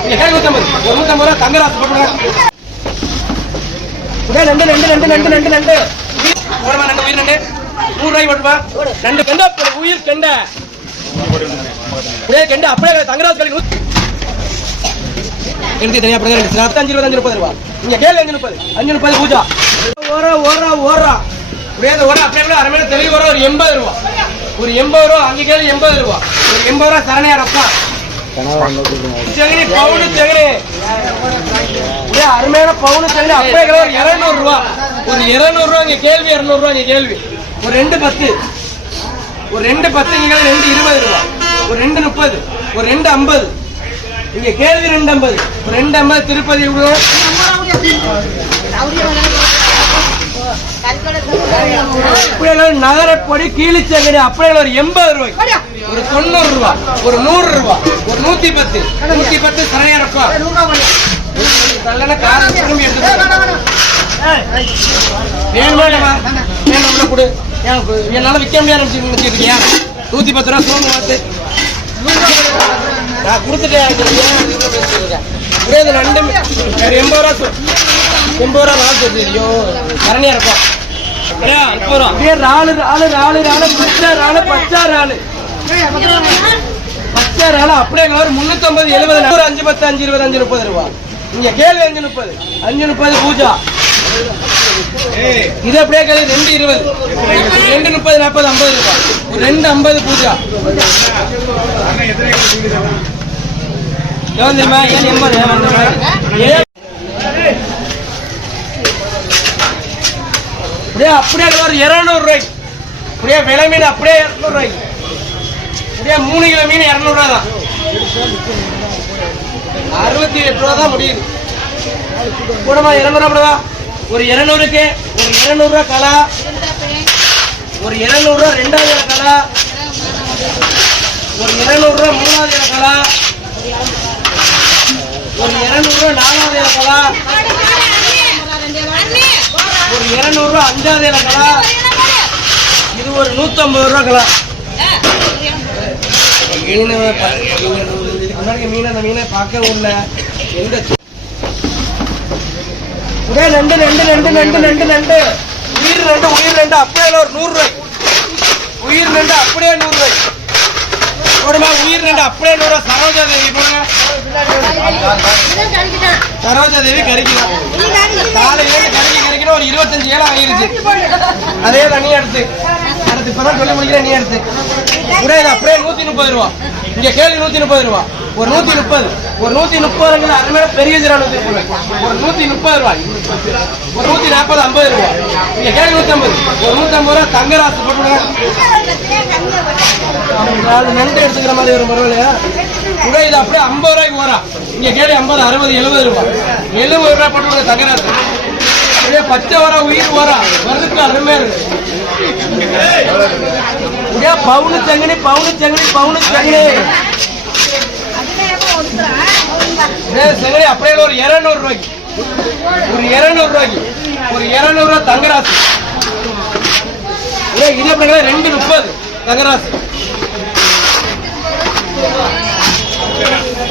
நூத்தம்பது. ஒரு ரூபா தங்கராசு போட்டுருங்க ரெண்டு ரெண்டு ரெண்டு ரெண்டு ரெண்டு ரெண்டு. போடுமா ரெண்டு உயிர் ரெண்டு? போட்டுமா ரெண்டு கெண்டா உயிர் அப்படியே தங்கராசு கல்வி எடுத்து தனியா பிரதர் அஞ்சு இருபது அஞ்சு முப்பது ரூபா. இங்க கேளு அஞ்சு முப்பது. அஞ்சு முப்பது பூஜா. ஓரா ஓரா ஓரா. அப்படியே அந்த ஓரா அப்படியே அரை மணி தெளிவு ஒரு எண்பது ரூபா. ஒரு எண்பது ரூபா அங்க கேளு எண்பது ரூபா. ஒரு எண்பது ரூபா சரணையா ரப்பா. செங்கனி பவுனு செங்கனி அப்படியே அருமையான பவுனு செங்கனி அப்படியே கிலோ ஒரு இருநூறு ரூபா ஒரு இருநூறு ரூபா இங்க கேள்வி இருநூறு ரூபா இங்க கேள்வி. ஒரு ரெண்டு பத்து. ஒரு ரெண்டு பத்து இங்க ரெண்டு இருபது ரூபா. ஒரு ரெண்டு முப்பது. ஒரு ரெண்டு ஐம்பது. இங்க கேள்வி ரெண்டு ஐம்பது. ஒரு ரெண்டு ஐம்பது திருப்பதி இவ்வளோ அப்படியே நகரப்படி கீழிச்சங்கடி அப்படியே ஒரு எண்பது ரூபாய். ஒரு தொண்ணூறு ரூபா ஒரு நூறு ரூபா ஒரு நூத்தி பத்து நூத்தி பத்து சரணையா கொடு? என்னால விற்க முடியாது நூத்தி பத்து ரூபா சோமு பார்த்து நான் கொடுத்துட்டேன் ரெண்டு எண்பது ரூபா எண்பது ரூபா நாள் சொல்லி ஐயோ கரணியா இருப்பா முப்பது ரூபா அப்படியே ராலு ராலு ராலு ராலு பச்சை ராலு பச்சை ராலு. பச்சை ராலு அப்படியே ஒரு முன்னூத்தி முன்னூத்தம்பது எழுபது ஒரு அஞ்சு பத்து அஞ்சு இருபது அஞ்சு முப்பது ரூபா. இங்க கேள்வி அஞ்சு முப்பது. அஞ்சு முப்பது பூஜா. இது அப்படியே கேள்வி ரெண்டு இருபது. ரெண்டு முப்பது நாற்பது ஐம்பது ரூபா. ரெண்டு ஐம்பது பூஜா. எவ்வளவு தெரியுமா? ஏழு எண்பது? அப்படியே அப்படியே ஒரு இரநூறுவாய்க்கு அப்படியே விலை மீன் அப்படியே இரநூறுவாய்க்கு அப்படியே மூணு கிலோ மீன் இரநூறுவா தான். அறுபத்தி எட்டு ரூபா தான் முடியுது. கூடமா இரநூறுவா ரூபா ஒரு இரநூறுக்கு ஒரு இரநூறுவா கலா ஒரு இரநூறுவா ரெண்டாவது இலை கலா ஒரு இரநூறுவா மூணாவது இலை கலா ஒரு இரநூறுவா நாலாவது இலை கலா ஒரு இருநூறு ரூபா அஞ்சாவது இலை இது ஒரு நூத்தம்பது ரூபா கலா. மீன் ப- இதுக்கு முன்னாடி மீன் அந்த மீனை பார்க்க உள்ள எந்த இதே ரெண்டு ரெண்டு ரெண்டு ரெண்டு ரெண்டு ரெண்டு உயிர் ரெண்டு உயிர் ரெண்டு அப்படியே ஒரு நூறு உயிர் ரெண்டு அப்படியே நூறு ரூபாய் உயிர் ரெண்டு. அப்படியே நூறு சரோஜா தேவி போங்க சரோஜா தேவி கறிக்கலாம் காலையில ஏழு கறிக்க கறிக்கணும் ஒரு இருபத்தஞ்சு ஏழு ஆகிருச்சு. அதே தான் நீ எடுத்து. அடுத்து இப்பதான் சொல்லி முடிக்கிறேன் நீ எடுத்து. ஒரே இது அப்படியே நூத்தி முப்பது ரூபா. இங்க கேள்வி நூத்தி முப்பது ரூபா. ஒரு நூத்தி முப்பது ஒரு நூத்தி முப்பதுங்கிற அது மேல பெரிய ஜீரா நூத்தி முப்பது ஒரு நூத்தி முப்பது ரூபாய். ஒரு நூத்தி நாற்பது ஐம்பது ரூபா. இங்க கேள்வி நூத்தி ஐம்பது ஒரு நூத்தி ஐம்பது ரூபா தங்கராசு போட்டுருங்க நாலு எடுத்துக்கிற மாதிரி வரும் பரவாயில்லையா? கூட இது அப்படியே ஐம்பது ரூபாய்க்கு போறா இங்க கேள்வி ஐம்பது அறுபது எழுபது ரூபாய் எழுபது ரூபாய் போட்டுருங்க தங்கராசு. அப்படியே பச்சை வர உயிர் வரா வரதுக்கு அருமையா இருக்கு அப்படியே பவுனு சங்கனி பவுனு சங்கனி பவுனு சங்கனி. ஏய், சங்கனி அப்படியே ஒரு இருநூறு ரூபாய்க்கு. ஒரு இருநூறு ரூபாய்க்கு. ஒரு இருநூறு ரூபாய் தங்கராசு. ஏய், இது அப்படிங்கிற ரெண்டு முப்பது தங்கராசு.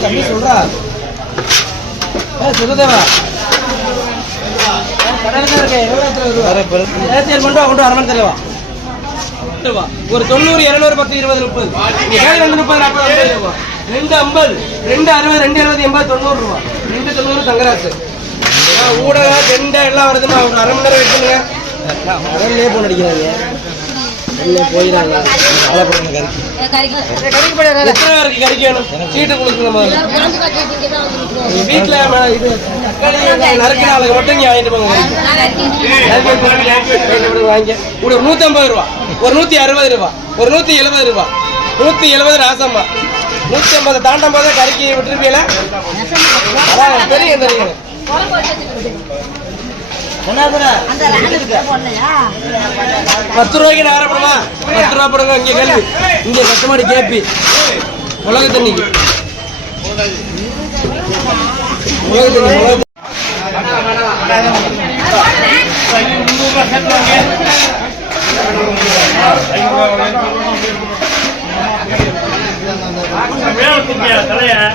தம்பி சொல்றா. ஏ ஒரு தொண்ணூறு இருநூறு பத்து இருபது முப்பது ரெண்டு முப்பது நாற்பது ரெண்டு ஐம்பது ரெண்டு அறுபது ரெண்டு இருபது எண்பது தொண்ணூறு ரூபா ரெண்டு தொண்ணூறு தங்கராசு ஊடக கெண்டை எல்லாம் வருதுமா ஒரு அரை மணி நேரம் வைக்கணுங்க போன் அடிக்கிறாங்க கடல்லே போயிடாங்க கவலைப்படுறாங்க கறிக்கு. வேணும்? சீட்டு கொடுக்கணும் வீட்டுல ம- இது நறுக்கின மட்டும் இங்க வாங்கிட்டு போங்க. வாங்க. ஒரு நூத்தம்பது ரூபா. ஒரு நூத்தி அறுபது ரூபா. ஒரு நூத்தி எழுபது ரூபா. நூத்தி எழுபது ராசம்மா நூத்தி ஐம்பது தாண்டும் போது கறிக்கு விட்டுருப்பீல அதான் தெரியும் தெரியும். பத்து ரூபாய்க்கு நான் ஆரப்படுமா பத்து ரூபா போடுங்க இங்க கேள்வி இங்க கஸ்டமர் கேப்பி உலக தண்ணிக்கு உலக தண்ணி உலக முடியா ஓரா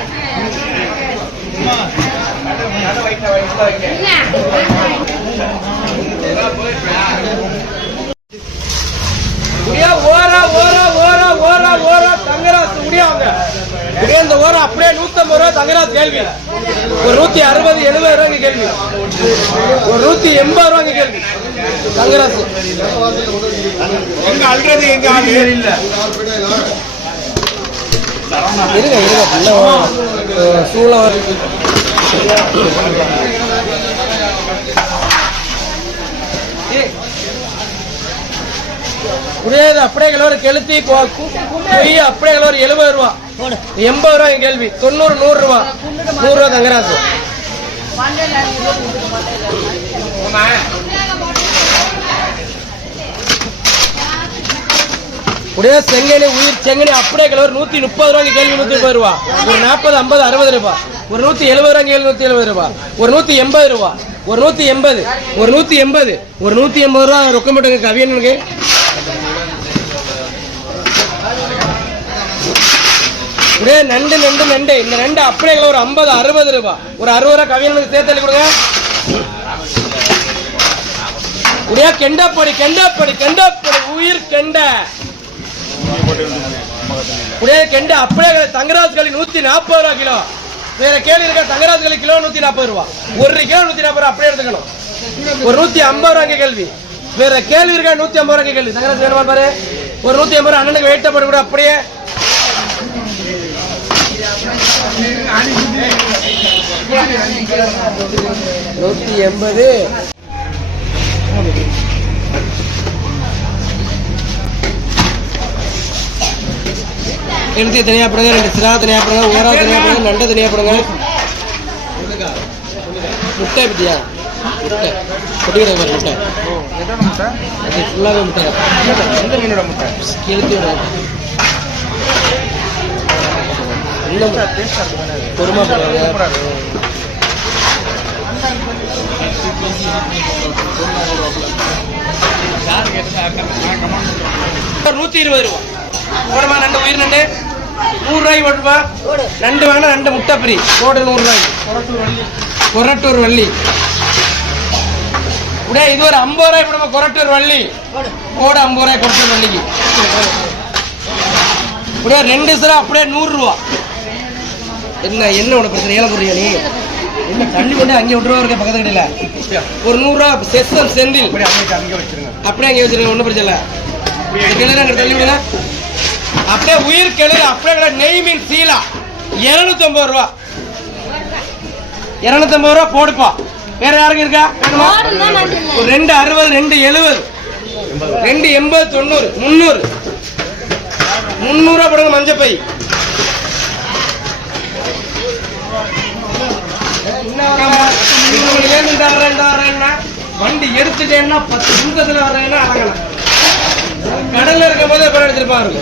ஓரா ஓரா ஓரா ஓரா தங்கராஜ் முடியாங்க முடியா இந்த ஓரம் அப்படியே நூத்தம்பது ரூபா தங்கராஜ் கேள்வி. ஒரு நூத்தி அறுபது எழுபது ரூபாய்க்கு கேள்வி. ஒரு நூத்தி எண்பது ரூபாய்க்கு கேள்வி. தங்கராஜ் எங்க அல்றது எங்க இல்ல இருங்க இருங்க நல்ல சூழல் முடியாது அப்படியே கிலோ கெளுத்தி கொ- பொய் அப்படியே கிலோ ஒரு எழுபது ரூபா. எண்பது ரூபா என் கேள்வி. தொண்ணூறு நூறு ரூபா. நூறு ரூபா தங்கராசு. முடியாது செங்கனி உயிர் செங்கனி அப்படியே கிலோ நூத்தி முப்பது ரூபாய்க்கு கேள்வி நூத்தி முப்பது ரூபா. ஒரு நாற்பது ஐம்பது அறுபது ரூபாய் ஒரு நூத்தி எழுபது ரூபாய்க்கு கேள்வி நூத்தி எழுபது ரூபாய் ஒரு நூத்தி எண்பது ரூபா. ஒரு நூத்தி எண்பது. ஒரு நூத்தி எண்பது. ஒரு நூத்தி எண்பது ரூபா ரொக்கம் போட்டுங்க கவியனுக்கு அப்படியே நண்டு நண்டு நண்டு. இந்த நண்டு அப்படியே ஒரு ஐம்பது அறுபது ரூபாய் ஒரு அறுபது ரூபா கவியனுக்கு சேர்த்து எழுதி கொடுங்க. அப்படியே கெண்டப்படி கெண்டப்படி கெண்டப்படி. உயிர் கெண்ட. அப்படியே கெண்ட அப்படியே தங்கராஜ் களி நூத்தி நாற்பது ரூபா கிலோ. வேற கேள்வி இருக்க? தங்கராஜ் களி கிலோ நூத்தி நாற்பது ரூபா. ஒரு கிலோ நூத்தி நாற்பது ரூபா அப்படியே எடுத்துக்கணும். ஒரு நூத்தி ஐம்பது ரூபாங்க கேள்வி. வேற கேள்வி இருக்கா? நூத்தி ஐம்பது ரூபாய்க்கு கேள்வி. தங்கராஜ் வேணுமா பாரு? ஒரு நூத்தி ஐம்பது ரூபா அண்ணனுக்கு வெயிட்ட போட்டு கூட அப்படியே நூத்தி எண்பது. எழுத்தி தனியா போடுங்க ரெண்டு சிரா தனியா போடுங்க ஊரா தனியா போடுங்க நண்டை தனியா போடுங்க. முட்டை பத்தியா முட்டை. கொட்டிக்கிற மாதிரி முட்டை. அது ஃபுல்லாகவே முட்டை. மீனோட நூத்தி இருபது ரூபா. போடுமா நண்டு உயிர் நண்டு? நூறுரூவாய் போட்டுப்பா நண்டு வாங்கினா ரெண்டு முட்டை ஃப்ரீ. போடு நூறுரூவாய் கொரட்டூர் வள்ளி. உடே இது ஒரு ஐம்பது ரூபாய் போடுமா கொரட்டூர் வள்ளி? போடு ஐம்பது ரூபாய் கொரட்டூர் வள்ளிக்கு. அப்படியே ரெண்டு சிரா அப்படியே நூறுரூவா என்ன என்ன உனக்கு பிரச்சனை? ஏழை போடுறியா நீ? என்ன தள்ளி கொண்டு அங்கே விட்டுருவா இருக்க பக்கத்து கடையில் ஒரு நூறுரூவா செஸ்ஸம் செந்தில். அப்படியே அங்கே வச்சிருங்க. அப்படியே அங்கே வச்சிருக்க ஒன்றும் பிரச்சனை இல்லை. கிணறு அங்கே தள்ளி விடுங்க. அப்படியே உயிர் கிணறு அப்படியே நெய் மீன் சீலா. இருநூத்தம்பது ரூபா. இருநூத்தம்பது ரூபா போடுப்பா. வேற யாருங்க இருக்கா? ஒரு ரெண்டு அறுபது ரெண்டு எழுபது. ரெண்டு எண்பது தொண்ணூறு முந்நூறு. முந்நூறுரூவா போடுங்க மஞ்சப்பை. வண்டி எடுத்துட்டேன்னா பத்து நிமிஷத்துல வர்றேன்னா அழகலாம் கடல்ல இருக்கும் போதே படம் எடுத்துட்டு பாருங்க.